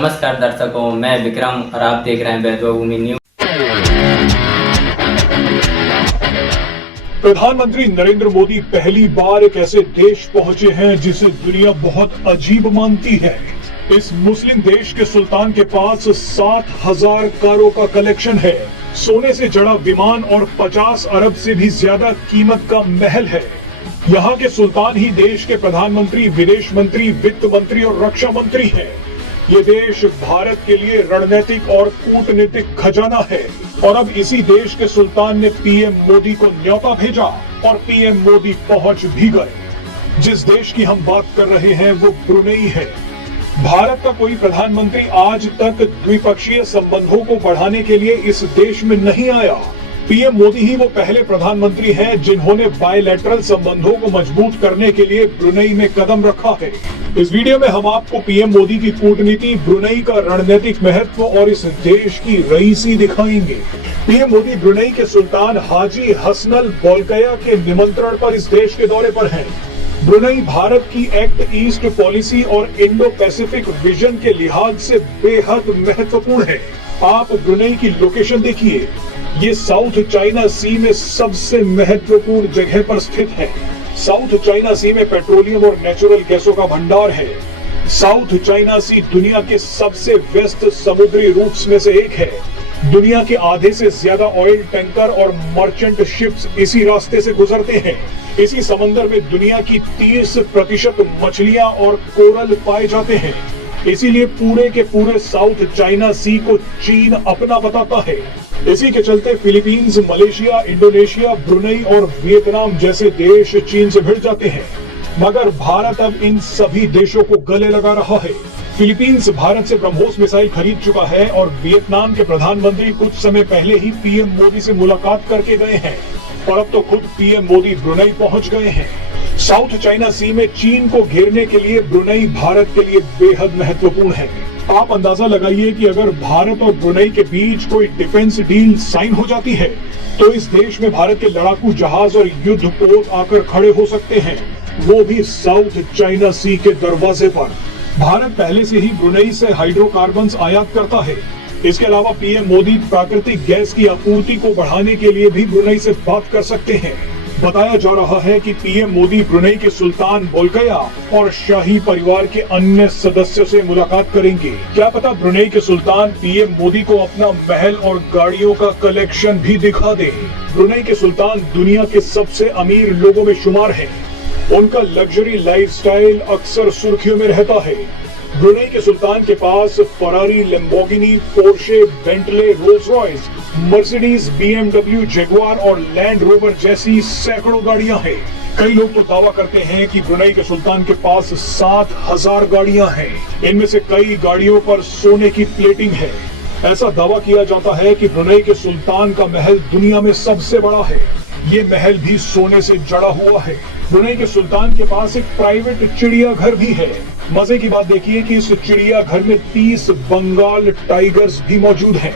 नमस्कार दर्शकों, मैं विक्रम और आप देख रहे हैं वैभव भूमि न्यूज। प्रधानमंत्री नरेंद्र मोदी पहली बार एक ऐसे देश पहुंचे हैं जिसे दुनिया बहुत अजीब मानती है। इस मुस्लिम देश के सुल्तान के पास 7,000 कारों का कलेक्शन है, सोने से जड़ा विमान और 50 अरब से भी ज्यादा कीमत का महल है। यहाँ के सुल्तान ही देश के प्रधानमंत्री, विदेश मंत्री, वित्त मंत्री और रक्षा मंत्री हैं। ये देश भारत के लिए रणनीतिक और कूटनीतिक खजाना है और अब इसी देश के सुल्तान ने पीएम मोदी को न्योता भेजा और पीएम मोदी पहुंच भी गए। जिस देश की हम बात कर रहे हैं वो ब्रुनेई है। भारत का कोई प्रधानमंत्री आज तक द्विपक्षीय संबंधों को बढ़ाने के लिए इस देश में नहीं आया। पीएम मोदी ही वो पहले प्रधानमंत्री हैं जिन्होंने बायलैटरल संबंधों को मजबूत करने के लिए ब्रुनेई में कदम रखा है। इस वीडियो में हम आपको पीएम मोदी की कूटनीति, ब्रुनेई का रणनीतिक महत्व और इस देश की रईसी दिखाएंगे। पीएम मोदी ब्रुनेई के सुल्तान हाजी हसनल बोल्किया के निमंत्रण पर इस देश के दौरे पर हैं। ब्रुनेई भारत की एक्ट ईस्ट पॉलिसी और इंडो पैसिफिक विजन के लिहाज से बेहद महत्वपूर्ण है। आप ब्रुनेई की लोकेशन देखिए, ये साउथ चाइना सी में सबसे महत्वपूर्ण जगह पर स्थित है। साउथ चाइना सी में पेट्रोलियम और नेचुरल गैसों का भंडार है। साउथ चाइना सी दुनिया के सबसे व्यस्त समुद्री रूट्स में से एक है। दुनिया के आधे से ज्यादा ऑयल टैंकर और मर्चेंट शिप्स इसी रास्ते से गुजरते हैं। इसी समंदर में दुनिया की 30% मछलियां और कोरल पाए जाते हैं। इसीलिए पूरे के पूरे साउथ चाइना सी को चीन अपना बताता है। इसी के चलते फिलीपींस, मलेशिया, इंडोनेशिया, ब्रुनेई और वियतनाम जैसे देश चीन से भिड़ जाते हैं। मगर भारत अब इन सभी देशों को गले लगा रहा है। फिलीपींस भारत से ब्रह्मोस मिसाइल खरीद चुका है और वियतनाम के प्रधानमंत्री कुछ समय पहले ही पीएम मोदी से मुलाकात करके गए हैं और अब तो खुद पीएम मोदी ब्रुनेई पहुंच गए हैं। साउथ चाइना सी में चीन को घेरने के लिए ब्रुनेई भारत के लिए बेहद महत्वपूर्ण है। आप अंदाजा लगाइए कि अगर भारत और ब्रुनेई के बीच कोई डिफेंस डील साइन हो जाती है तो इस देश में भारत के लड़ाकू जहाज और युद्ध पोत आकर खड़े हो सकते हैं, वो भी साउथ चाइना सी के दरवाजे पर। भारत पहले से ही ब्रुनेई से हाइड्रोकार्बन्स आयात करता है। इसके अलावा पीएम मोदी प्राकृतिक गैस की आपूर्ति को बढ़ाने के लिए भी ब्रुनेई से बात कर सकते हैं। बताया जा रहा है कि पीएम मोदी ब्रुनेई के सुल्तान बोल्किया और शाही परिवार के अन्य सदस्यों से मुलाकात करेंगे। क्या पता ब्रुनेई के सुल्तान पीएम मोदी को अपना महल और गाड़ियों का कलेक्शन भी दिखा दे। ब्रुनेई के सुल्तान दुनिया के सबसे अमीर लोगों में शुमार है। उनका लग्जरी लाइफस्टाइल अक्सर सुर्खियों में रहता है। ब्रुनेई के सुल्तान के पास Ferrari, Lamborghini, Porsche, Bentley, Rolls Royce, Mercedes, BMW, Jaguar और लैंड रोवर जैसी सैकड़ों गाड़ियां हैं। कई लोग तो दावा करते हैं कि ब्रुनेई के सुल्तान के पास 7,000 गाड़ियां हैं। इनमें से कई गाड़ियों पर सोने की प्लेटिंग है। ऐसा दावा किया जाता है कि ब्रुनेई के सुल्तान का महल दुनिया में सबसे बड़ा है। ये महल भी सोने से जड़ा हुआ है। ब्रुनेई के सुल्तान के पास एक प्राइवेट चिड़ियाघर भी है। मजे की बात देखिए कि इस चिड़ियाघर में 30 बंगाल टाइगर्स भी मौजूद हैं।